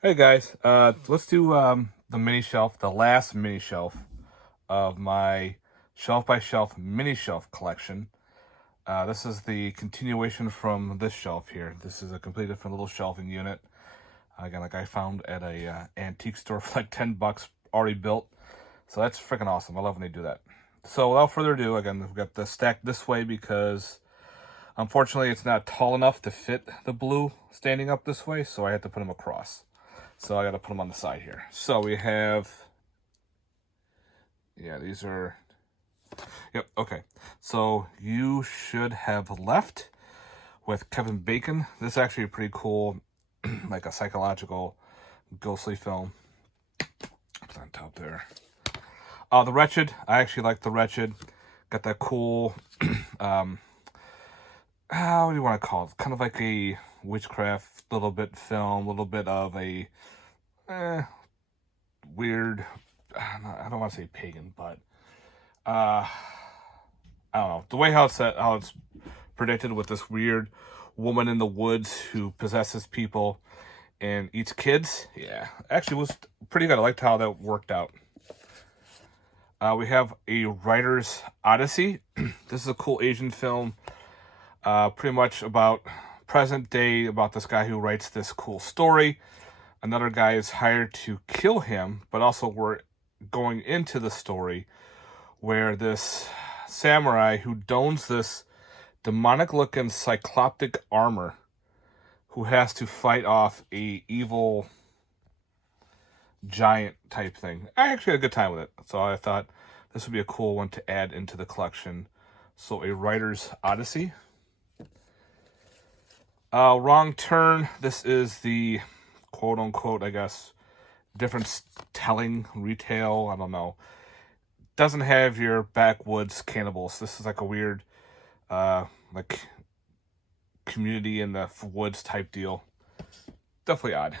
Hey guys, let's do the mini shelf, the last mini shelf of my shelf by shelf mini shelf collection. This is the continuation from this shelf here. This is a completely different little shelving unit. Again, like I found at a antique store for like $10, already built. So that's freaking awesome. I love when they do that. So without further ado, again, we've got the stack this way because unfortunately it's not tall enough to fit the blue standing up this way, so I had to put them across. So I got to put them on the side here. So we have, yeah, these are, yep, okay. So You Should Have Left with Kevin Bacon. This is actually a pretty cool, like a psychological ghostly film. Put that on top there. The Wretched. I actually like The Wretched. Got that cool, what do you want to call it? Kind of like a witchcraft little bit film, a little bit of a weird, I don't want to say pagan, but I don't know, the way how it's predicted with this weird woman in the woods who possesses people and eats kids. Yeah, actually was pretty good. I liked how that worked out. We have A Writer's Odyssey. This is a cool Asian film, pretty much about present day, about this guy who writes this cool story. Another guy is hired to kill him, but also we're going into the story where this samurai who dons this demonic-looking cycloptic armor, who has to fight off a evil giant type thing. I actually had a good time with it, so I thought this would be a cool one to add into the collection. So A Writer's Odyssey. Wrong Turn. This is the quote-unquote, I guess, different telling, retail, I don't know. Doesn't have your backwoods cannibals. This is like a weird, like, community in the woods type deal. Definitely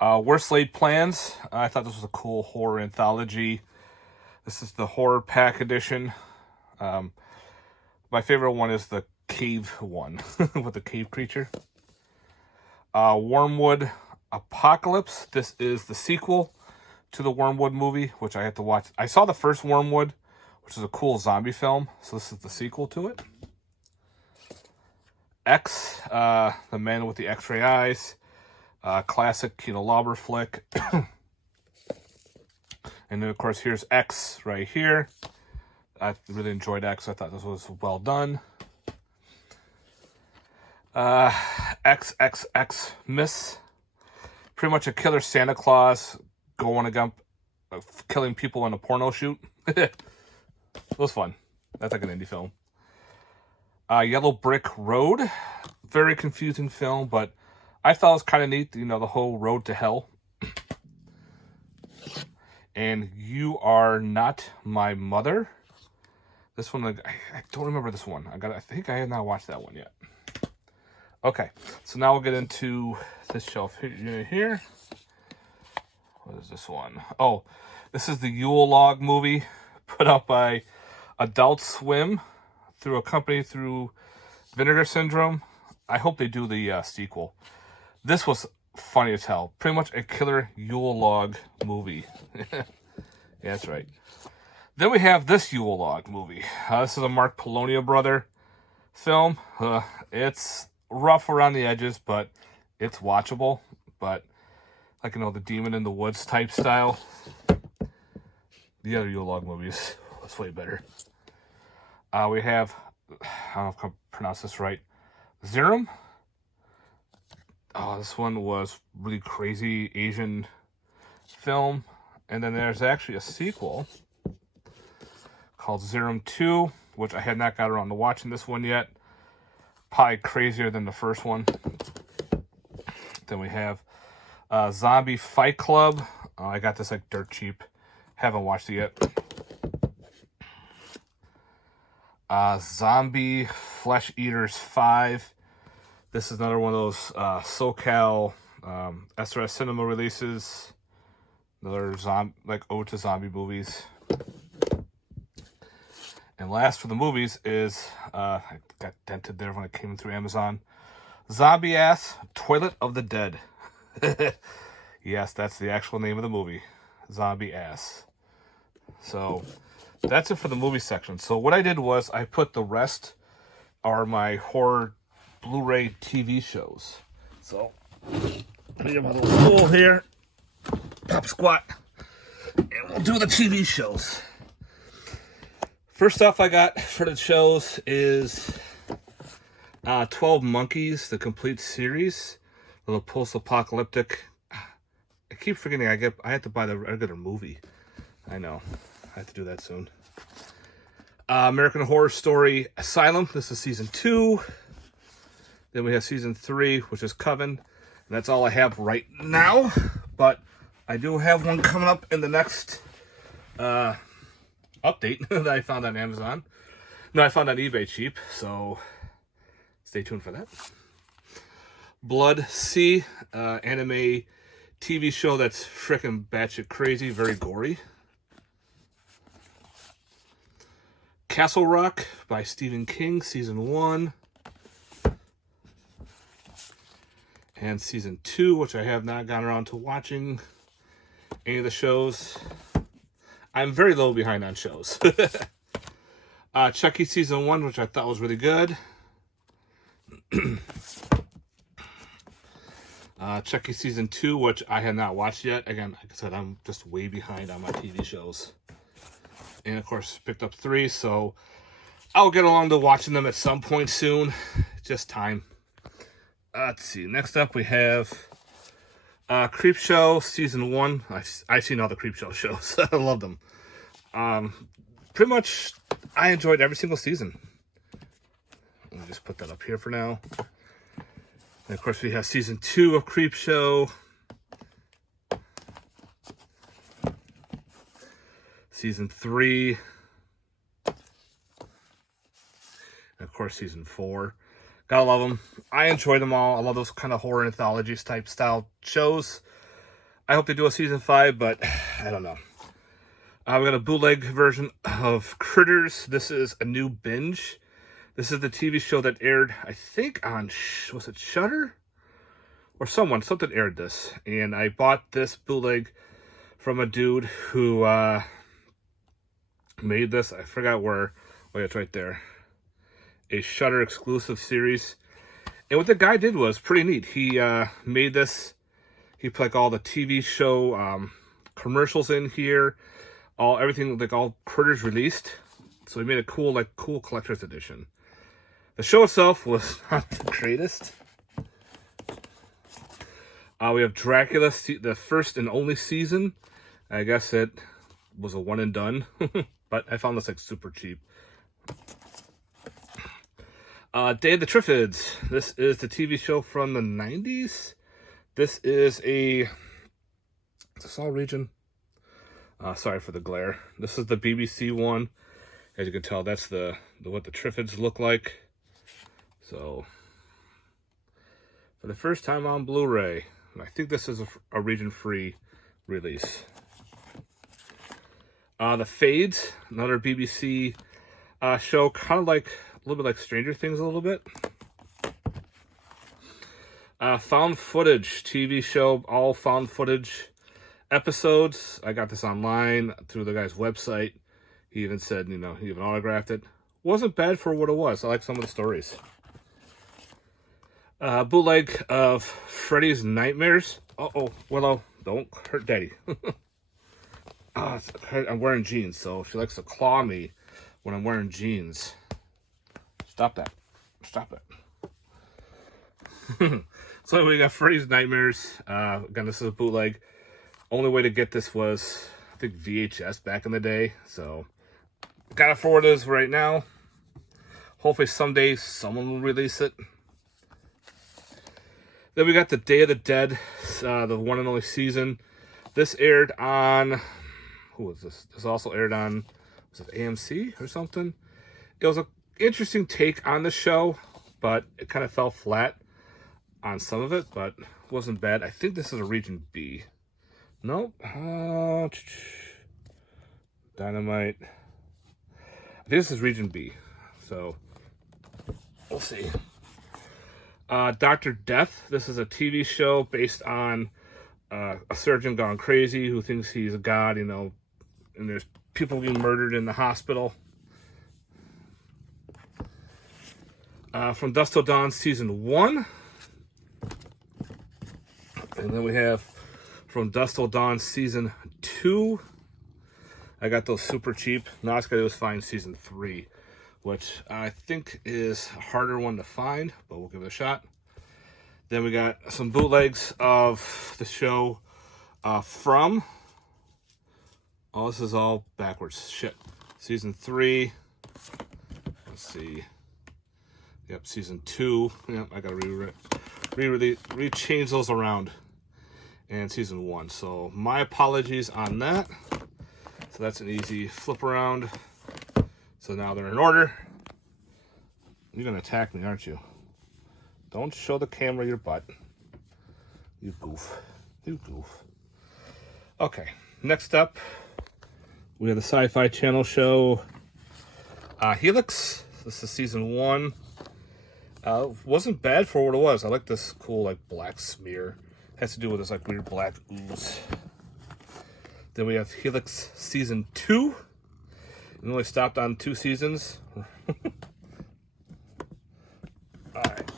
odd. Worst Laid Plans. I thought this was a cool horror anthology. This is the horror pack edition. My favorite one is the cave one with the cave creature. Wormwood Apocalypse. This is the sequel to the Wormwood movie, which I had to watch. I saw the first Wormwood, which is a cool zombie film, so this is the sequel to it. X, The Man with the X-Ray Eyes, classic Kino Lorber flick. And then, of course, here's X right here. I really enjoyed X. I thought this was well done. XXX Miss. Pretty much a killer Santa Claus going against killing people in a porno shoot. It was fun. That's like an indie film. Yellow Brick Road. Very confusing film, but I thought it was kind of neat, you know, the whole road to hell. And You Are Not My Mother. This one, I don't remember this one. I think I have not watched that one yet. Okay, so now we'll get into this shelf here. What is this one? Oh, this is the Yule Log movie put out by Adult Swim through a company through Vinegar Syndrome. I hope they do the sequel. This was funny as hell. Pretty much a killer Yule Log movie. Yeah, that's right. Then we have this Yule Log movie. This is a Mark Polonia brother film. It's rough around the edges, but it's watchable. But, like, you know, the Demon in the Woods type style. The other Yule Log movies was way better. We have, I don't know if I can pronounce this right, Zerum. Oh, this one was really crazy Asian film. And then there's actually a sequel called Zerum 2, which I had not got around to watching this one yet. Probably crazier than the first one. Then we have Zombie Fight Club. I got this like dirt cheap. Haven't watched it yet. Zombie Flesh Eaters 5. This is another one of those SoCal SRS Cinema releases. Another like ode to zombie movies. And last for the movies is, I got dented there when it came through Amazon, Zombie Ass Toilet of the Dead. Yes, that's the actual name of the movie, Zombie Ass. So that's it for the movie section. So what I did was I put the rest are my horror Blu-ray TV shows. So let me get my little stool here, pop squat, and we'll do the TV shows. First stuff I got for the shows is 12 Monkeys, the complete series, a little post-apocalyptic. I keep forgetting I have to buy the regular movie. I know, I have to do that soon. American Horror Story Asylum. This is season 2. Then we have season 3, which is Coven. And that's all I have right now. But I do have one coming up in the next update that I found on Amazon. No, I found on eBay cheap. So stay tuned for that. Blood Sea, anime TV show that's freaking batshit crazy, very gory. Castle Rock by Stephen King, season 1. And season 2, which I have not gotten around to watching any of the shows. I'm very low behind on shows. Chucky season 1, which I thought was really good. Chucky season 2, which I have not watched yet. Again, like I said, I'm just way behind on my TV shows. And of course, picked up 3, so I'll get along to watching them at some point soon. Just time. Let's see. Next up, we have Creepshow season 1. I've seen all the Creepshow shows. I love them. Pretty much, I enjoyed every single season. Let me just put that up here for now. And of course, we have season 2 of Creepshow. Season 3. And of course, season 4. Gotta love them. I enjoy them all. I love those kind of horror anthologies type style shows. I hope they do a season 5, but I don't know. We got a bootleg version of Critters. This is a new binge. This is the TV show that aired, I think, on, was it Shudder? Or something aired this. And I bought this bootleg from a dude who made this. I forgot where. Oh, yeah, it's right there. A Shudder exclusive series. And what the guy did was pretty neat. He made this. He put like all the TV show commercials in here. Everything, like all Critters released. So he made a cool collector's edition. The show itself was not the greatest. We have Dracula, the first and only season. I guess it was a one and done. But I found this like super cheap. Day of the Triffids. This is the TV show from the 90s. This is is this all region? Sorry for the glare. This is the BBC one. As you can tell, that's what the Triffids look like. So, for the first time on Blu-ray, I think this is a region-free release. The Fades, another BBC show, kind of like a little bit like Stranger Things a little bit. Found footage TV show, all found footage episodes. I got this online through the guy's website. He even said, he even autographed it. Wasn't bad for what it was. I like some of the stories. Bootleg of Freddy's Nightmares. Uh-oh, Willow, don't hurt Daddy. I'm wearing jeans, so she likes to claw me when I'm wearing jeans. Stop that. Stop it. So we got Freddy's Nightmares. Again, this is a bootleg. Only way to get this was, I think, VHS back in the day. So, got it for what it is right now. Hopefully someday someone will release it. Then we got the Day of the Dead, the one and only season. This aired on, who was this? This also aired on, was it AMC or something? It was an interesting take on the show, but it kind of fell flat on some of it, but wasn't bad. I think this is a region B. Nope. Dynamite. I think this is region B. So, we'll see. Dr. Death. This is a TV show based on a surgeon gone crazy who thinks he's a god, you know, and there's people being murdered in the hospital. From Dusk Till Dawn Season 1. And then we have From Dusk Till Dawn Season 2. I got those super cheap. Now it's got to find Season 3, which I think is a harder one to find, but we'll give it a shot. Then we got some bootlegs of the show From. Oh, this is all backwards. Shit. Season 3. Let's see. Yep, Season 2. Yep, I gotta re-change those around. And Season 1. So my apologies on that. So that's an easy flip around. So now they're in order. You're gonna attack me, aren't you? Don't show the camera your butt. You goof. You goof. Okay, next up, we have the Sci-Fi Channel show Helix. This is Season 1. Wasn't bad for what it was. I like this cool, like, black smear. Has to do with this, like, weird black ooze. Then we have Helix Season 2. It only stopped on 2 seasons. Alright.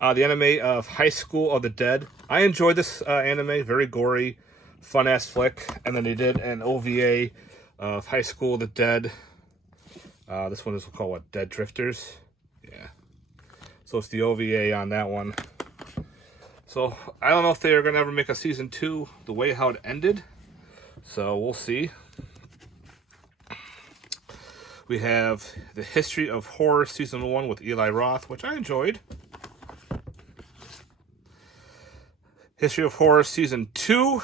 The anime of High School of the Dead. I enjoyed this anime. Very gory, fun-ass flick. And then they did an OVA of High School of the Dead. This one is called, what, Dead Drifters? Yeah. So it's the OVA on that one. So I don't know if they're going to ever make a Season 2 the way how it ended. So we'll see. We have the History of Horror Season 1 with Eli Roth, which I enjoyed. History of Horror Season 2.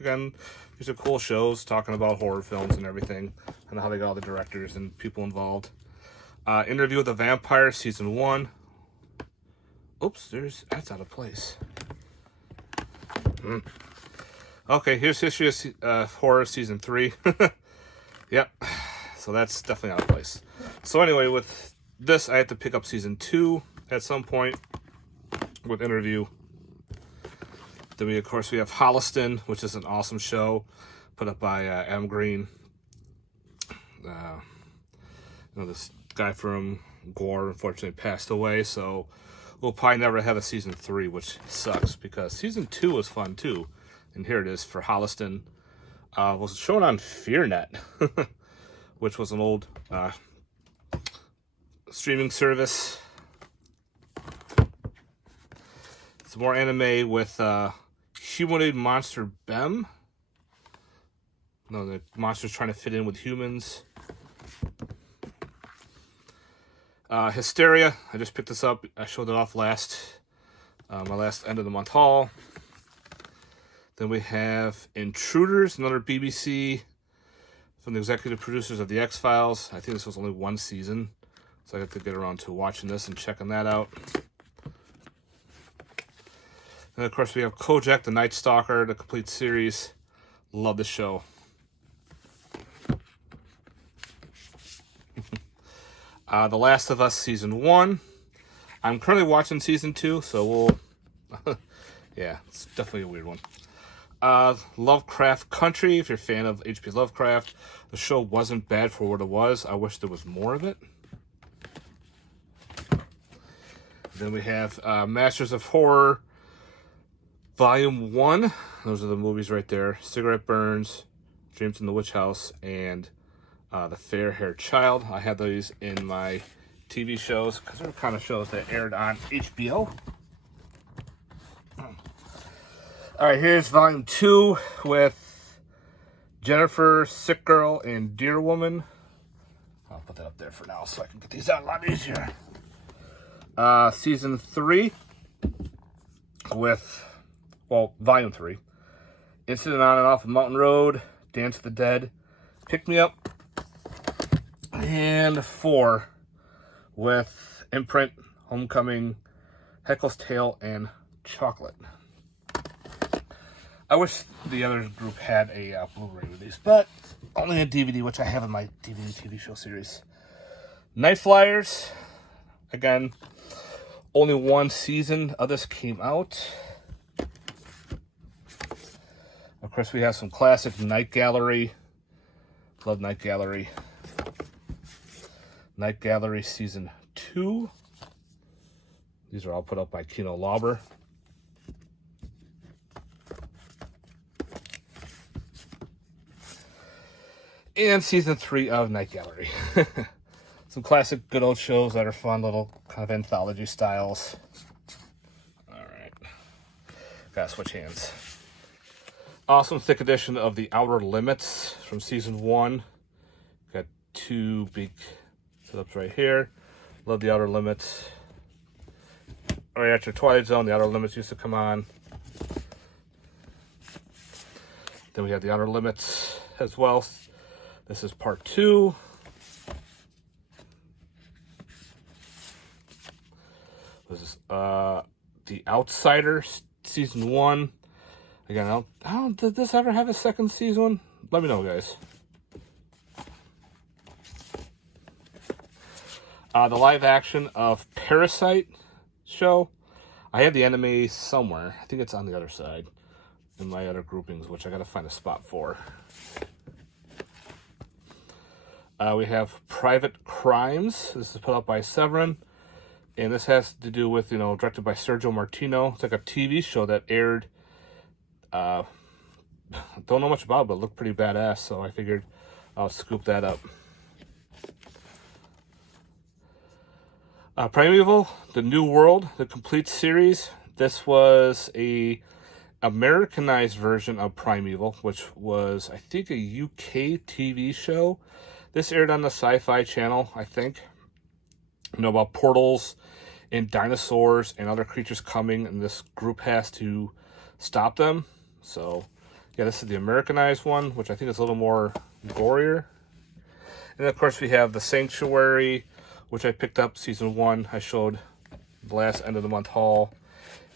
Again, these are cool shows talking about horror films and everything, and how they got all the directors and people involved. Interview with the Vampire Season 1. Oops, that's out of place. Okay, here's History of Horror Season 3. Yep, so that's definitely out of place. So anyway, with this, I had to pick up Season 2 at some point with Interview. Then we, of course, we have Holliston, which is an awesome show put up by M. Green. You know, this guy from Gore unfortunately passed away, so we'll probably never have a Season 3, which sucks because Season 2 was fun too. And here it is for Holliston. Was shown on FearNet, which was an old streaming service. Some more anime with Humanoid Monster Bem. No, the monster's trying to fit in with humans. Hysteria. I just picked this up. I showed it off last. My last end of the month haul. Then we have Intruders, another BBC from the executive producers of The X-Files. I think this was only 1 season, so I got to get around to watching this and checking that out. And of course we have Kojak the Night Stalker, the complete series. Love the show. The Last of Us Season 1. I'm currently watching Season 2, so we'll... yeah, it's definitely a weird one. Lovecraft Country, if you're a fan of H.P. Lovecraft. The show wasn't bad for what it was. I wish there was more of it. Then we have Masters of Horror Volume 1. Those are the movies right there. Cigarette Burns, Dreams in the Witch House, and The Fair-Haired Child. I had these in my TV shows because they're kind of shows that aired on HBO. All right, here's Volume 2 with Jennifer, Sick Girl, and Deer Woman. I'll put that up there for now so I can get these out a lot easier. Season 3 with, well, Volume 3. Incident on and Off of Mountain Road, Dance of the Dead, Pick Me Up, and 4 with Imprint, Homecoming, Heckle's Tale, and Chocolate. I wish the other group had a Blu-ray release, but only a DVD, which I have in my DVD TV show series. Night Flyers. Again, only one season of this came out. Of course, we have some classic Night Gallery. Love Night Gallery. Night Gallery Season 2. These are all put up by Kino Lauber. And Season 3 of Night Gallery. Some classic good old shows that are fun, little kind of anthology styles. Alright. Gotta switch hands. Awesome thick edition of The Outer Limits from Season 1. Got two big setups right here. Love The Outer Limits. Right after Twilight Zone, The Outer Limits used to come on. Then we have The Outer Limits as well. This is part 2. This is The Outsider, Season 1. Again, did this ever have a second season? Let me know, guys. The live action of Parasite show. I have the anime somewhere. I think it's on the other side in my other groupings, which I gotta find a spot for. We have Private Crimes. This is put out by Severin. And this has to do with, directed by Sergio Martino. It's like a TV show that aired. Don't know much about it, but it looked pretty badass. So I figured I'll scoop that up. Primeval, The New World, the complete series. This was a Americanized version of Primeval, which was, I think, a UK TV show. This aired on the Sci-Fi Channel, I think. About portals and dinosaurs and other creatures coming, and this group has to stop them. So, yeah, this is the Americanized one, which I think is a little more gorier. And, of course, we have The Sanctuary, which I picked up Season 1. I showed the last end of the month haul.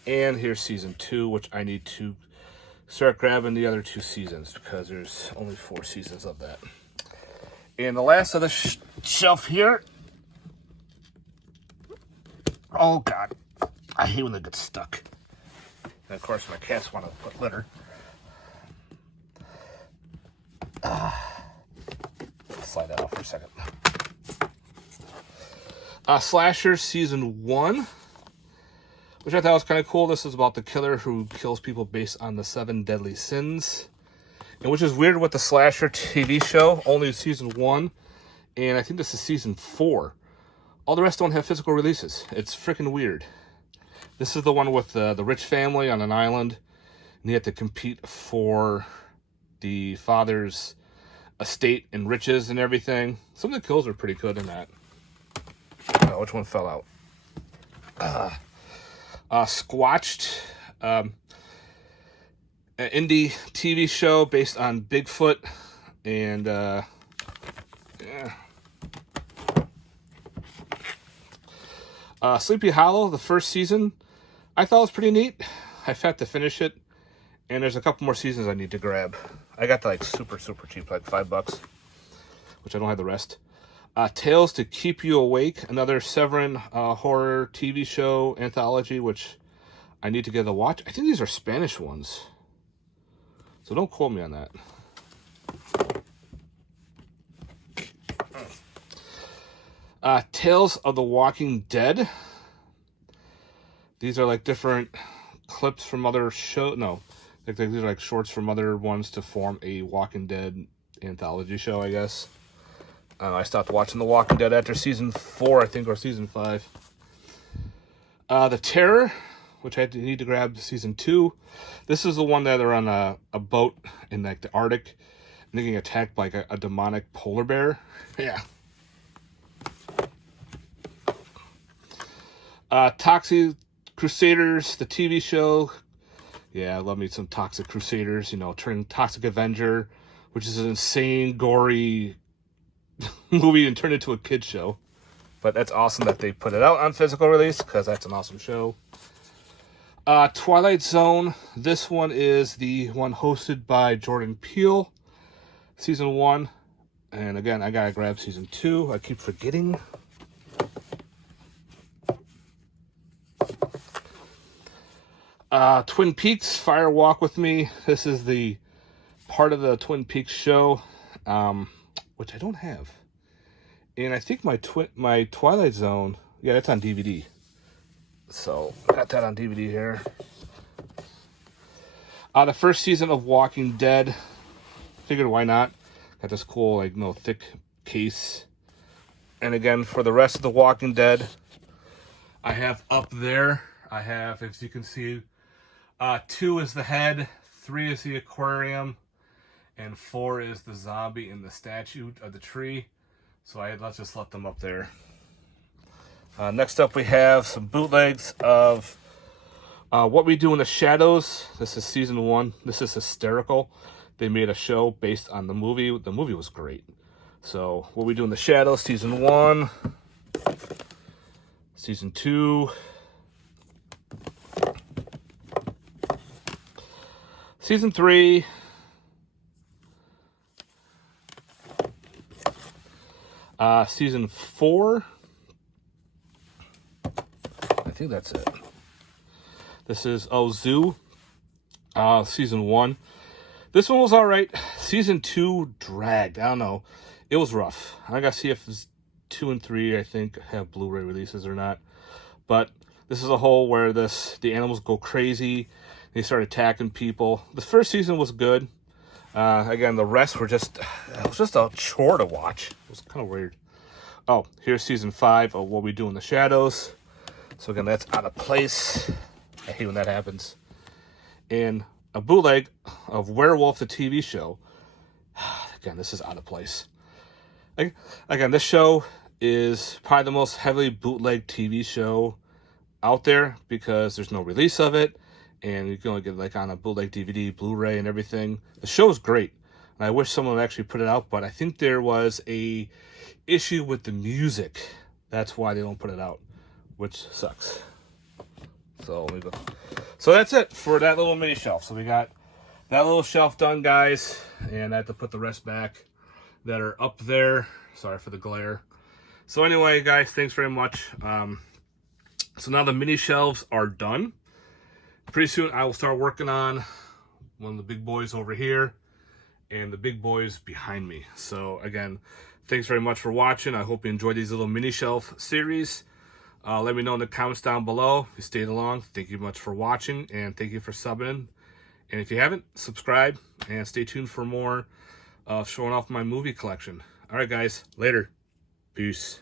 And here's Season 2, which I need to start grabbing the other 2 seasons because there's only 4 seasons of that. And the last of the shelf here. Oh, God. I hate when they get stuck. And, of course, my cats want to put litter. Slide that off for a second. Slasher Season 1, which I thought was kind of cool. This is about the killer who kills people based on the 7 deadly sins. And which is weird with the Slasher TV show, only Season 1. And I think this is Season 4. All the rest don't have physical releases. It's freaking weird. This is the one with the rich family on an island. And they have to compete for the father's estate and riches and everything. Some of the kills are pretty good in that. Oh, which one fell out? Squatched. An indie TV show based on Bigfoot. And, yeah. Sleepy Hollow, the first season, I thought was pretty neat. I've had to finish it, and there's a couple more seasons I need to grab. I got like super cheap, like $5, which I don't have the rest. Tales to Keep You Awake, another Severin horror TV show anthology, which I need to get a watch. I think these are Spanish ones, so don't quote me on that. Tales of the Walking Dead. These are like different clips from other shows. No, these are like shorts from other ones to form a Walking Dead anthology show, I guess. I stopped watching The Walking Dead after Season 4, I think, or Season 5. The Terror, which I need to grab Season 2. This is the one that are on a boat in like the Arctic and they're getting attacked by like a demonic polar bear. Yeah. Toxic Crusaders, the TV show. Yeah, I love me some Toxic Crusaders, turning Toxic Avenger, which is an insane, gory movie and turned into a kid's show. But that's awesome that they put it out on physical release because that's an awesome show. Twilight Zone. This one is the one hosted by Jordan Peele. Season 1. And again, I gotta grab Season 2. I keep forgetting. Twin Peaks Fire Walk With Me. This is the part of the Twin Peaks show, which I don't have. And I think my Twilight Zone, yeah, that's on DVD. So, got that on DVD here. The first season of Walking Dead. Figured why not. Got this cool, like, thick case. And again, for the rest of the Walking Dead, I have up there, I have, as you can see, 2 is the head, 3 is the aquarium, and 4 is the zombie in the statue of the tree. So let's just let them up there. Next up, we have some bootlegs of What We Do in the Shadows. This is season 1. This is hysterical. They made a show based on the movie. The movie was great. So, What We Do in the Shadows, season 1, season 2, season 3, season 4. I think that's it. This is Ozoo, season 1. This one was all right. Season 2 dragged. I don't know. It was rough. I gotta see if 2 and 3, I think, have Blu-ray releases or not. But this is a whole where the animals go crazy. They start attacking people. The first season was good. Again, the rest were it was just a chore to watch. It was kind of weird. Oh, here's season 5 of What We Do in the Shadows. So again, that's out of place. I hate when that happens. And a bootleg of Werewolf, the TV show. Again, this is out of place. Again, this show is probably the most heavily bootleg TV show out there because there's no release of it. And you can only get like on a bootleg DVD, Blu-ray, and everything. The show is great. And I wish someone would actually put it out. But I think there was a issue with the music. That's why they don't put it out, which sucks. So that's it for that little mini shelf. So we got that little shelf done, guys, and I have to put the rest back that are up there. Sorry for the glare. So anyway, guys, thanks very much. So now the mini shelves are done. Pretty soon I will start working on one of the big boys over here and the big boys behind me. So again, thanks very much for watching. I hope you enjoyed these little mini shelf series. Let me know in the comments down below if you stayed along. Thank you much for watching, and thank you for subbing. And if you haven't, subscribe and stay tuned for more showing off my movie collection. All right, guys, later. Peace.